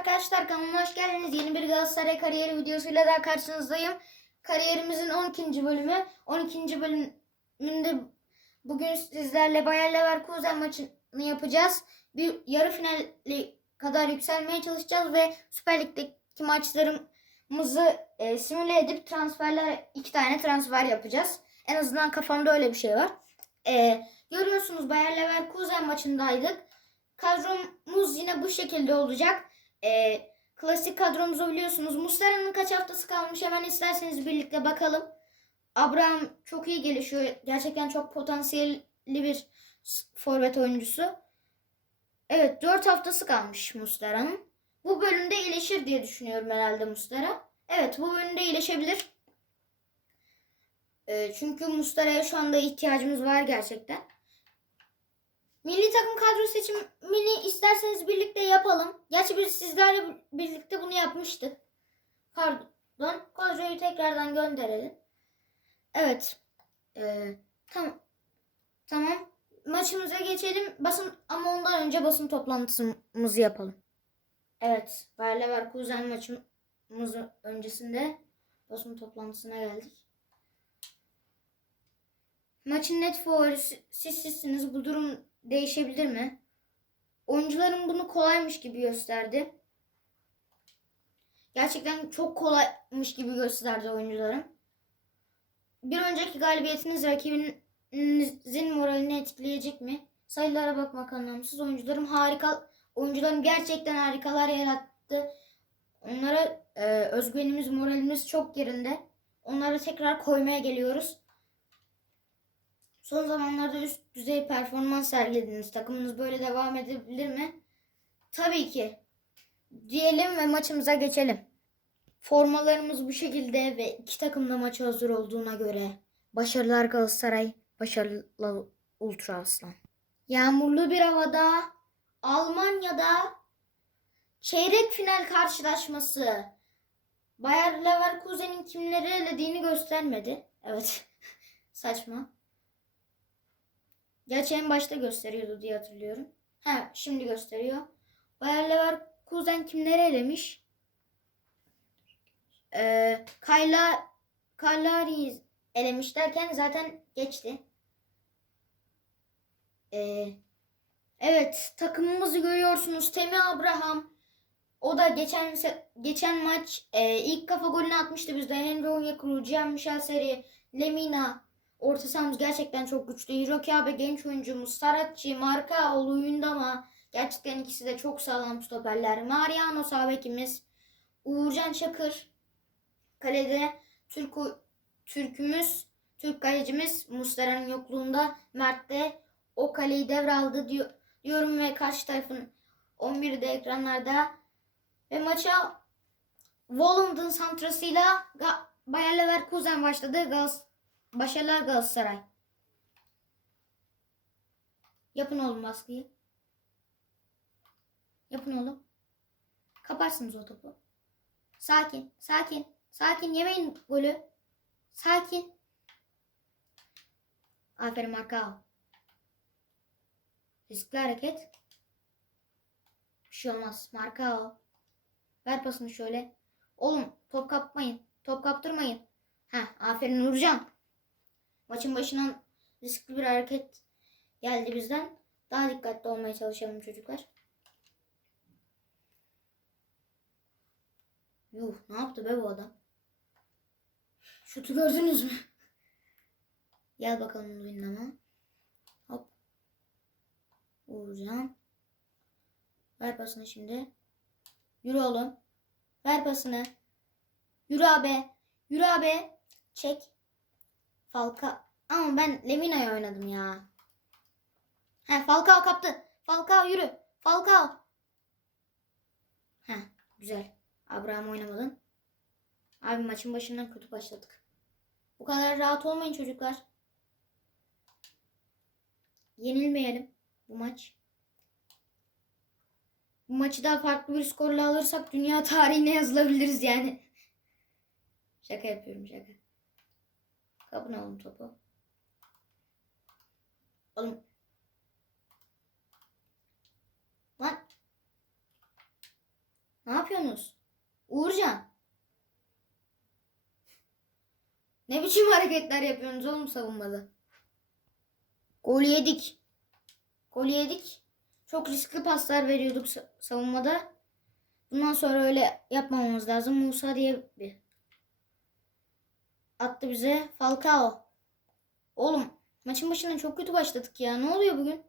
Arkadaşlar kanalıma hoş geldiniz. Yeni bir Galatasaray kariyeri videosuyla daha karşınızdayım. Kariyerimizin 12. bölümü. 12. bölümünde bugün sizlerle Bayer Leverkusen maçını yapacağız. Bir yarı finali kadar yükselmeye çalışacağız ve Süper Lig'deki maçlarımızı e, simüle edip transferler iki tane transfer yapacağız. En azından kafamda öyle bir şey var. E, görüyorsunuz Bayer Leverkusen maçındaydık. Kadromuz yine bu şekilde olacak. Ee, klasik kadromuzu biliyorsunuz. Muslera'nın kaç haftası kalmış hemen isterseniz birlikte bakalım. Abraham çok iyi gelişiyor. Gerçekten çok potansiyelli bir forvet oyuncusu. Evet 4 haftası kalmış Muslera'nın. Bu bölümde iyileşir diye düşünüyorum herhalde Muslera. Evet bu bölümde iyileşebilir. Ee, çünkü Muslera'ya şu anda ihtiyacımız var gerçekten. Milli takım kadro seçimini isterseniz birlikte yapalım. Gerçi biz sizlerle birlikte bunu yapmıştık. Pardon. Kadroyu tekrardan gönderelim. Evet. Ee, tamam. Tamam. Maçımıza geçelim. Basın ama ondan önce basın toplantımızı yapalım. Evet. Bayer Leverkusen maçımız öncesinde basın toplantısına geldik. Maçın net favorisi siz sizsiniz. Bu durum değişebilir mi? Oyuncuların bunu kolaymış gibi gösterdi. Gerçekten çok kolaymış gibi gösterdi oyuncuların. Bir önceki galibiyetiniz rakibinizin moralini etkileyecek mi? Sayılara bakmak anlamsız. Oyuncularım harika. Oyuncularım gerçekten harikalar yarattı. Onlara e, özgüvenimiz, moralimiz çok yerinde. Onları tekrar koymaya geliyoruz. Son zamanlarda üst düzey performans sergilediniz. Takımınız böyle devam edebilir mi? Tabii ki. Diyelim ve maçımıza geçelim. Formalarımız bu şekilde ve iki takım da maça hazır olduğuna göre başarılar Galatasaray, başarılı Ultra Aslan. Yağmurlu bir havada Almanya'da çeyrek final karşılaşması. Bayer Leverkusen'in kimleri elediğini göstermedi. Evet. Saçma. Gerçi en başta gösteriyordu diye hatırlıyorum. Ha şimdi gösteriyor. Bayer Leverkusen kimleri elemiş? Ee, Kayla Kalari'yi elemiş derken zaten geçti. Ee, evet takımımızı görüyorsunuz. Temi Abraham. O da geçen geçen maç e, ilk kafa golünü atmıştı bizde. Henry Onyekuru, Cihan Michel Seri, Lemina, Orta sahamız gerçekten çok güçlü. Hiroki abi genç oyuncumuz. Saratçı, Marka, Oluyundama. Gerçekten ikisi de çok sağlam stoperler. Mariano sağ bekimiz. Uğurcan Çakır. Kalede Türk Türkümüz, Türk kalecimiz Muslera'nın yokluğunda Mert de o kaleyi devraldı diyor, diyorum ve karşı tarafın 11'de ekranlarda ve maça Volund'un santrasıyla Bayer Leverkusen başladı. Gaz Başarılar Galatasaray. Yapın oğlum baskıyı. Yapın oğlum. Kaparsınız o topu. Sakin, sakin, sakin. Yemeyin golü. Sakin. Aferin Marka. Riskli hareket. Bir şey olmaz. Marka. Ver pasını şöyle. Oğlum top kapmayın. Top kaptırmayın. Heh, aferin Nurcan. Maçın başından riskli bir hareket geldi bizden. Daha dikkatli olmaya çalışalım çocuklar. Yuh ne yaptı be bu adam? Şutu gördünüz mü? Gel bakalım Luyendama. Hop. Uğurcan. Ver pasını şimdi. Yürü oğlum. Ver pasını. Yürü abi. Yürü abi. Çek. Falka. Ama ben Lemina'yı oynadım ya. He Falcao kaptı. Falcao yürü. Falcao. He güzel. Abraham oynamadın. Abi maçın başından kötü başladık. Bu kadar rahat olmayın çocuklar. Yenilmeyelim bu maç. Bu maçı daha farklı bir skorla alırsak dünya tarihine yazılabiliriz yani. şaka yapıyorum şaka. Kapın oğlum topu. Oğlum. Lan. Ne yapıyorsunuz? Uğurcan. Ne biçim hareketler yapıyorsunuz oğlum savunmada? Gol yedik. Gol yedik. Çok riskli paslar veriyorduk sa- savunmada. Bundan sonra öyle yapmamamız lazım. Musa diye bir attı bize. Falcao. Oğlum maçın başına çok kötü başladık ya. Ne oluyor bugün?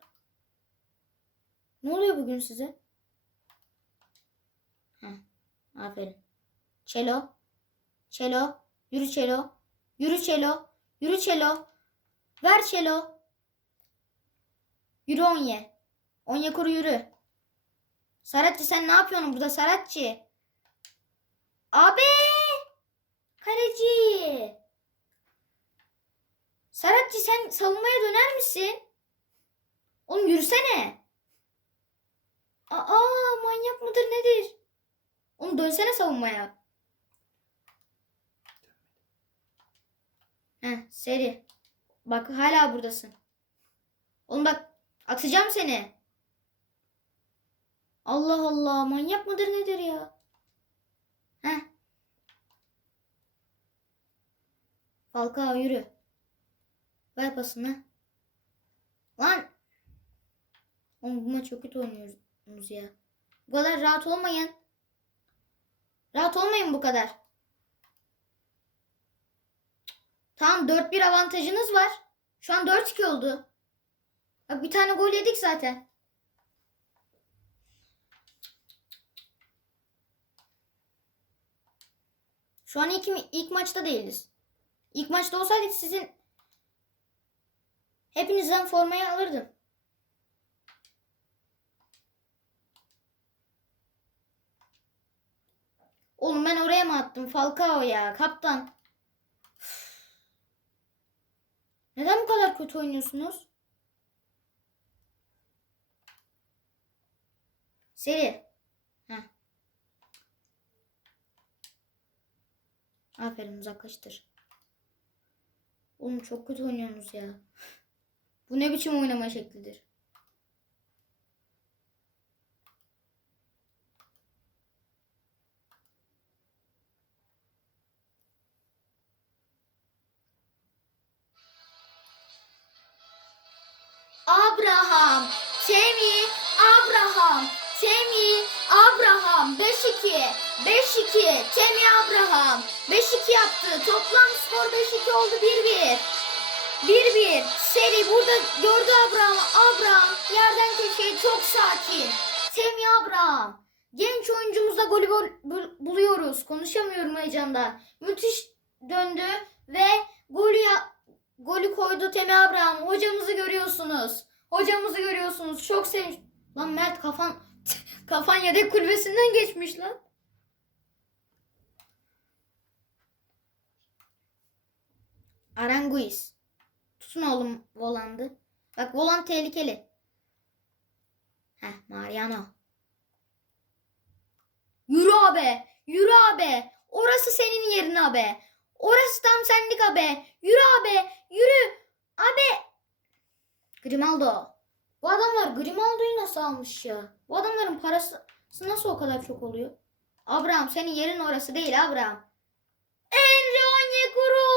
Ne oluyor bugün size? Heh, aferin. Çelo. Çelo. Yürü Çelo. Yürü Çelo. Yürü Çelo. Ver Çelo. Yürü Onye. Onye kuru yürü. Saratçı sen ne yapıyorsun burada Saratçı? Abi! Kaleci! Saratçı sen savunmaya döner misin? Oğlum yürüsene. Aa manyak mıdır nedir? Oğlum dönsene savunmaya. Heh seri. Bak hala buradasın. Oğlum bak atacağım seni. Allah Allah manyak mıdır nedir ya? Heh. Falcao yürü. Ver pasını. Lan. Oğlum bu maç çok kötü oynuyoruz ya. Bu kadar rahat olmayın. Rahat olmayın bu kadar. Tamam 4-1 avantajınız var. Şu an 4-2 oldu. Bak bir tane gol yedik zaten. Şu an ilk, ilk maçta değiliz. İlk maçta olsaydık sizin hepinizden formayı alırdım. Oğlum ben oraya mı attım? Falcao ya kaptan. Neden bu kadar kötü oynuyorsunuz? Seri. Heh. Aferin uzaklaştır. Oğlum çok kötü oynuyorsunuz ya. Bu ne biçim oynama şeklidir? Abraham, Temi, Abraham, Temi, Abraham, 5-2, 5-2, Temi Abraham, 5-2 yaptı. Toplam skor 5-2 oldu 1-1. 1-1. Seri burada gördü Abraham. Abraham yerden köşeyi çok sakin. Temi Abraham. Genç oyuncumuzla golü bul- buluyoruz. Konuşamıyorum heyecandan. Müthiş döndü ve golü ya- golü koydu Temi Abraham. Hocamızı görüyorsunuz. Hocamızı görüyorsunuz. Çok sevinç. Lan Mert kafan kafan yedek kulübesinden geçmiş lan. Aranguiz. Tutun oğlum volandı. Bak volan tehlikeli. Heh Mariano. Yürü abi. Yürü abi. Orası senin yerin abi. Orası tam senlik abi. Yürü abi. Yürü. Abi. Grimaldo. Bu adamlar Grimaldo'yu nasıl almış ya? Bu adamların parası nasıl o kadar çok oluyor? Abraham senin yerin orası değil Abraham. Enzo Onyekuru.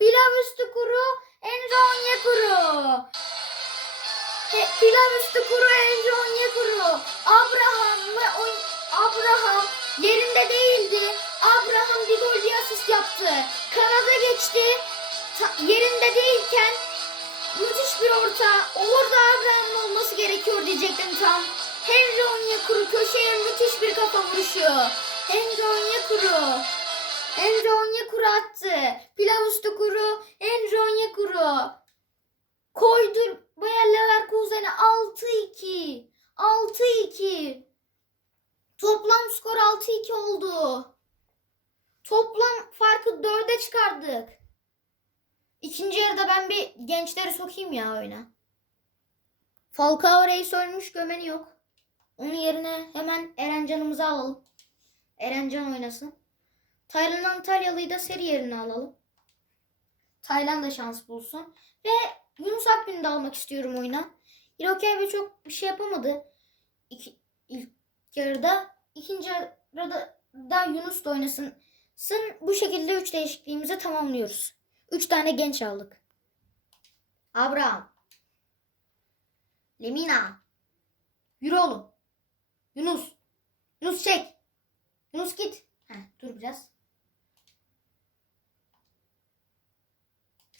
Pilav üstü kuru. Enzo Onyekuru. He, pilav üstü kuru Enzo Onyekuru. Abraham oy Abraham yerinde değildi. Abraham bir gol bir asist yaptı. Kanada geçti. Ta- yerinde değilken müthiş bir orta. Orada Abraham'ın olması gerekiyor diyecektim tam. Henry Onyekuru köşeye müthiş bir kafa vuruşu. Henry Onyekuru. Henry Onyekuru attı. Pilav üstü kuru. Henry Onyekuru. Koydu Bayer Leverkusen'e 6-2. 6-2. Toplam skor 6-2 oldu. Toplam farkı 4'e çıkardık. İkinci yarıda ben bir gençleri sokayım ya oyuna. Falcao Reis ölmüş gömeni yok. Onun yerine hemen Erencan'ımızı alalım. Erencan oynasın. Taylan Antalyalı'yı da seri yerine alalım. Taylan da şans bulsun. Ve Yunus Akgün'ü de almak istiyorum oyuna. Hiroki abi çok bir şey yapamadı. İki, ilk yarıda. ikinci arada da Yunus da oynasın. Sın bu şekilde üç değişikliğimizi tamamlıyoruz. Üç tane genç aldık. Abraham. Lemina. Yürü oğlum. Yunus. Yunus çek. Yunus git. Heh, dur biraz.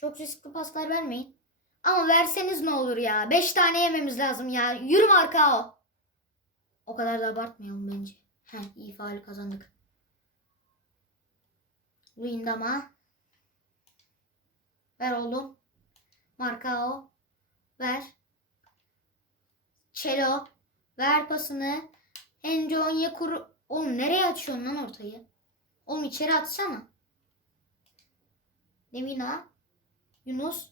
Çok riskli paslar vermeyin. Ama verseniz ne olur ya. Beş tane yememiz lazım ya. Yürü marka o. O kadar da abartmayalım bence. Heh, iyi faali kazandık. Luyendama. Ver oğlum. Markao. Ver. Çelo. Ver pasını. Henry Onyekuru. Oğlum nereye açıyorsun lan ortayı? Oğlum içeri atsana. Lemina. Yunus.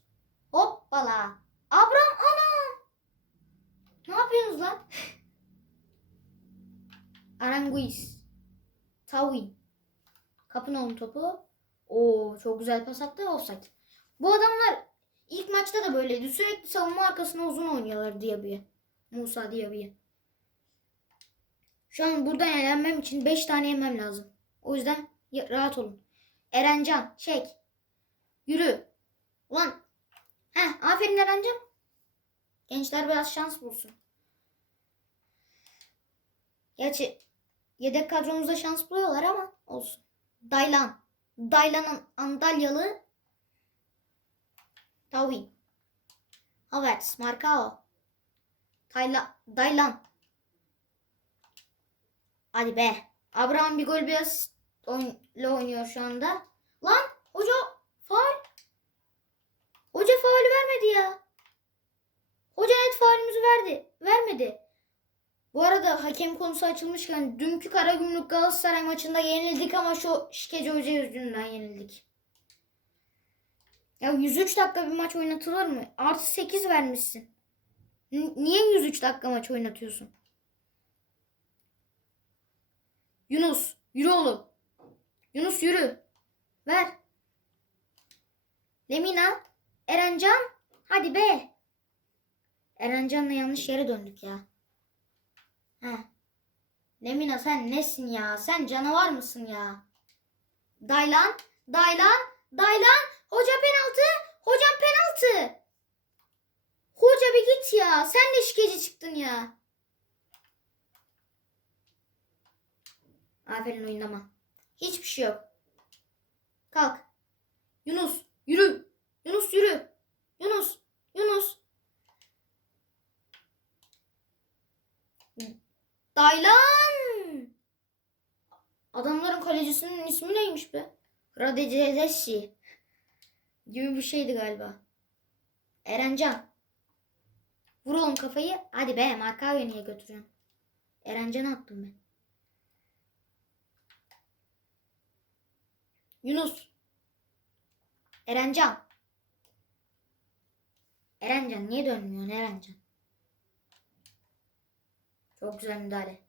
Hoppala. Abram ana. Ne yapıyorsunuz lan? Aranguiz. Tawin. Kapın topu. Oo çok güzel pas attı offside. Bu adamlar ilk maçta da böyleydi. Sürekli savunma arkasına uzun oynuyorlar Diaby'ye. Musa Diaby'ye. Şu an buradan elenmem için 5 tane yemem lazım. O yüzden rahat olun. Erencan çek. Yürü. Ulan. Heh aferin Erencan. Gençler biraz şans bulsun. Gerçi yedek kadromuzda şans buluyorlar ama olsun. Daylan. Daylan'ın Andalyalı. Tawi. Havertz. Marcao. Tayla, Daylan. Hadi be. Abraham bir gol bir asist oyn- ile oynuyor şu anda. Lan hoca. Hoca faulü vermedi ya. Hoca net faulümüzü verdi. Vermedi. Bu arada hakem konusu açılmışken dünkü Karagümrük Galatasaray maçında yenildik ama şu şikeci hoca yüzünden yenildik. Ya 103 dakika bir maç oynatılır mı? Artı 8 vermişsin. N- niye 103 dakika maç oynatıyorsun? Yunus yürü oğlum. Yunus yürü. Ver. Lemina. Erencan. Hadi be. Erencan'la yanlış yere döndük ya. He. Lemina sen nesin ya? Sen canavar mısın ya? Daylan. Daylan. Daylan. Hoca penaltı. Hocam penaltı. Hoca bir git ya. Sen de şikeci çıktın ya. Aferin oynama. Hiçbir şey yok. Kalk. Yunus yürü. Yunus yürü. Yunus. Yunus. Daylan. Adamların kalecisinin ismi neymiş be? Radecesi gibi bir şeydi galiba. Erencan. Vur oğlum kafayı. Hadi be Markavya'ya niye götürüyorsun? Erencan'ı attım ben. Yunus. Erencan. Erencan niye dönmüyorsun Erencan? Çok güzel müdahale.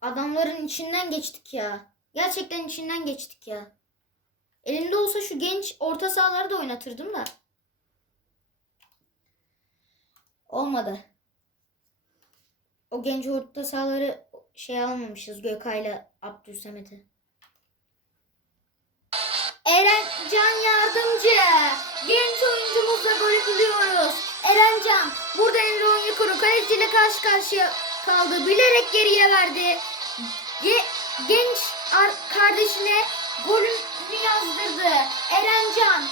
Adamların içinden geçtik ya. Gerçekten içinden geçtik ya. Elimde olsa şu genç orta sahaları da oynatırdım da. Olmadı. O genç orta sahaları şey almamışız Gökay'la Abdülsamet'i. Eren Can Yardımcı. Genç oyuncumuzla golü buluyoruz. Eren Can burada Emre Onyekuru kaleciyle karşı karşıya kaldı. Bilerek geriye verdi. Ge- genç ar- kardeşine golünü yazdırdı. Eren Can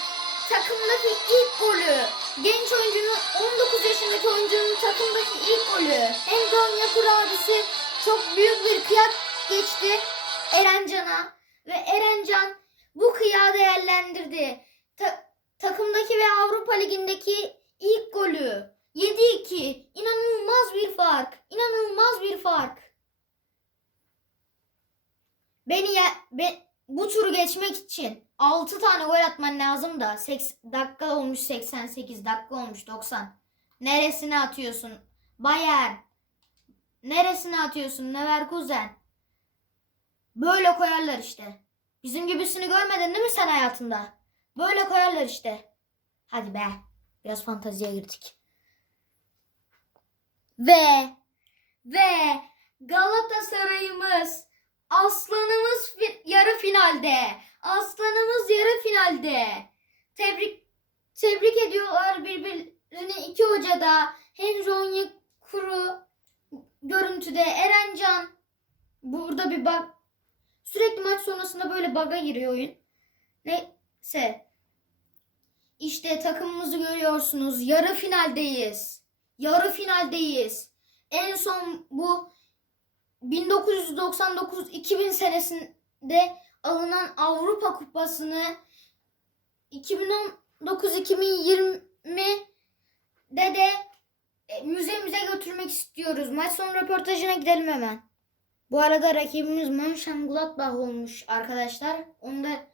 takımdaki ilk golü. Genç oyuncunun 19 yaşındaki oyuncunun takımdaki ilk golü. Emre Onyekuru abisi çok büyük bir kıyak geçti Erencan'a ve Erencan bu kıyağı değerlendirdi. Ta- takımdaki ve Avrupa Ligi'ndeki ilk golü. 7-2. İnanılmaz bir fark. İnanılmaz bir fark. Beni ya, be, bu turu geçmek için 6 tane gol atman lazım da 80, dakika olmuş 88 dakika olmuş 90. Neresine atıyorsun? Bayern. Neresine atıyorsun? Leverkusen. Böyle koyarlar işte. Bizim gibisini görmedin değil mi sen hayatında? Böyle koyarlar işte. Hadi be. Biraz fantaziye girdik. Ve ve Galatasaray'ımız aslanımız fi yarı finalde. Aslanımız yarı finalde. Tebrik tebrik ediyorlar birbirini iki hoca da Henry Onye Kuru görüntüde Erencan burada bir bak sürekli maç sonrasında böyle baga giriyor oyun. Neyse işte takımımızı görüyorsunuz. Yarı finaldeyiz. Yarı finaldeyiz. En son bu 1999-2000 senesinde alınan Avrupa Kupası'nı 2019-2020'de de e, müzemize götürmek istiyoruz. Maç sonu röportajına gidelim hemen. Bu arada rakibimiz Mönchengladbach olmuş arkadaşlar. Onu da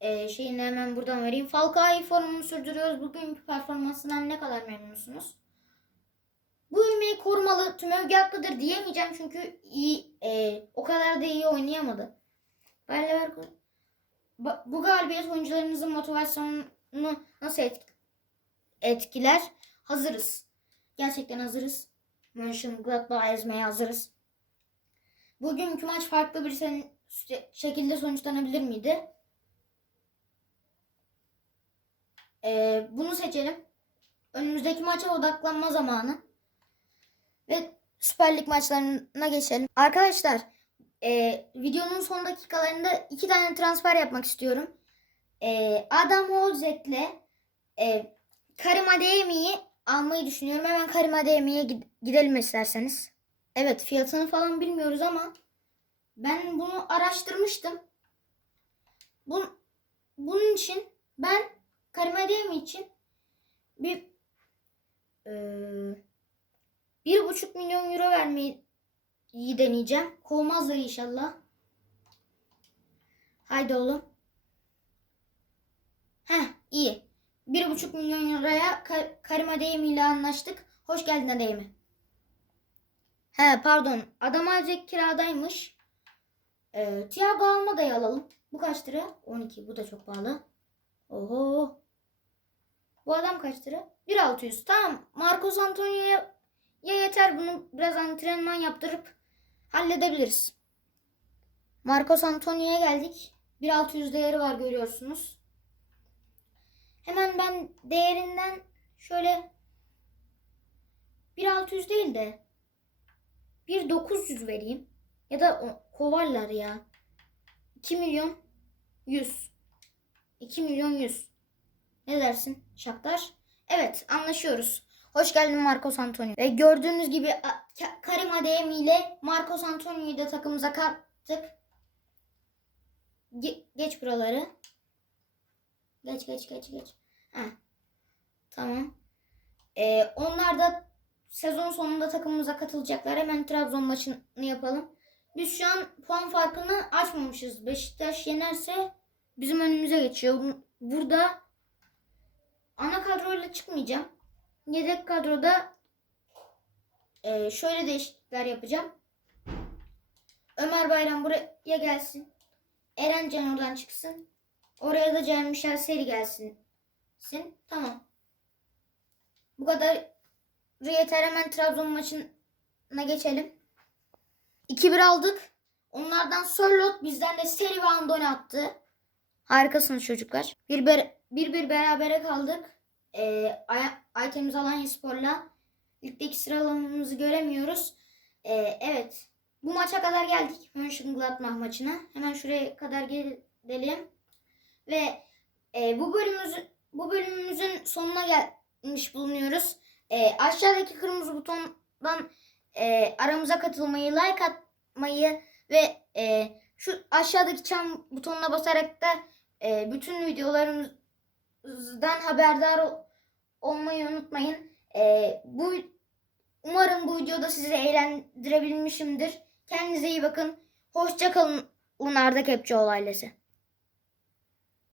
e, şeyini hemen buradan vereyim. Falcao formunu sürdürüyoruz. Bugünkü performansından ne kadar memnunsunuz? Bu ivmeyi korumalı. Tüm övgü haklıdır diyemeyeceğim çünkü iyi, e, o kadar da iyi oynayamadı. Bayer bu galibiyet oyuncularımızın motivasyonunu nasıl etk- etkiler? Hazırız. Gerçekten hazırız. Mönchengladbach'ı ezmeye hazırız. Bugünkü maç farklı bir şekilde sonuçlanabilir miydi? Ee, bunu seçelim. Önümüzdeki maça odaklanma zamanı. Ve Süper Lig maçlarına geçelim. Arkadaşlar e, videonun son dakikalarında iki tane transfer yapmak istiyorum. E, Adam Holzek'le e, Karim Adeyemi'yi almayı düşünüyorum. Hemen Karim Adeyemi'ye gid- gidelim isterseniz. Evet fiyatını falan bilmiyoruz ama ben bunu araştırmıştım. Bun, bunun için ben Karim Adeyemi için bir eee bir buçuk milyon euro vermeyi deneyeceğim. Kovmazlar inşallah. Haydi oğlum. Heh iyi. Bir buçuk milyon euroya Kar- Karim ile anlaştık. Hoş geldin Adeyemi. He pardon. Adam Azek kiradaymış. Ee, Thiago Almada'yı alalım. Bu kaç lira? 12. Bu da çok pahalı. Oho. Bu adam kaç lira? 1.600. Tamam. Marcos Antonio'ya ya yeter bunu biraz antrenman yaptırıp halledebiliriz. Marcos Antonio'ya geldik. 1.600 değeri var görüyorsunuz. Hemen ben değerinden şöyle 1.600 değil de 1.900 vereyim. Ya da kovarlar ya. 2 milyon 100. 2 milyon 100. Ne dersin Şaktar? Evet anlaşıyoruz. Hoş geldin Marcos Antonio. Ve gördüğünüz gibi Karim Adeyemi ile Marcos Antonio'yu da takımıza kattık. Ge- geç buraları. Geç geç geç geç. Heh. Tamam. Ee, onlar da sezon sonunda takımımıza katılacaklar. Hemen Trabzon maçını yapalım. Biz şu an puan farkını açmamışız. Beşiktaş yenerse bizim önümüze geçiyor. Burada ana kadroyla çıkmayacağım. Yedek kadroda e, şöyle değişiklikler yapacağım. Ömer Bayram buraya gelsin. Eren Can oradan çıksın. Oraya da Can Michel Seri gelsin. Sin. Tamam. Bu kadar yeter. Hemen Trabzon maçına geçelim. 2-1 aldık. Onlardan Sörlot bizden de Seri ve Andone attı. Harikasınız çocuklar. Bir, ber- bir, bir berabere kaldık. Ee, Ay- Aytemiz Alanya Spor'la ligdeki sıralamamızı göremiyoruz. Ee, evet. Bu maça kadar geldik. Mönchengladbach maçına. Hemen şuraya kadar gelelim. Ve e, bu bölümümüzün bu bölümümüzün sonuna gelmiş bulunuyoruz. E, aşağıdaki kırmızı butondan e, aramıza katılmayı, like atmayı ve e, şu aşağıdaki çan butonuna basarak da e, bütün videolarımızdan haberdar ol- olmayı unutmayın. E, bu umarım bu videoda sizi eğlendirebilmişimdir. Kendinize iyi bakın. Hoşça kalın Arda Kepçioğlu ailesi.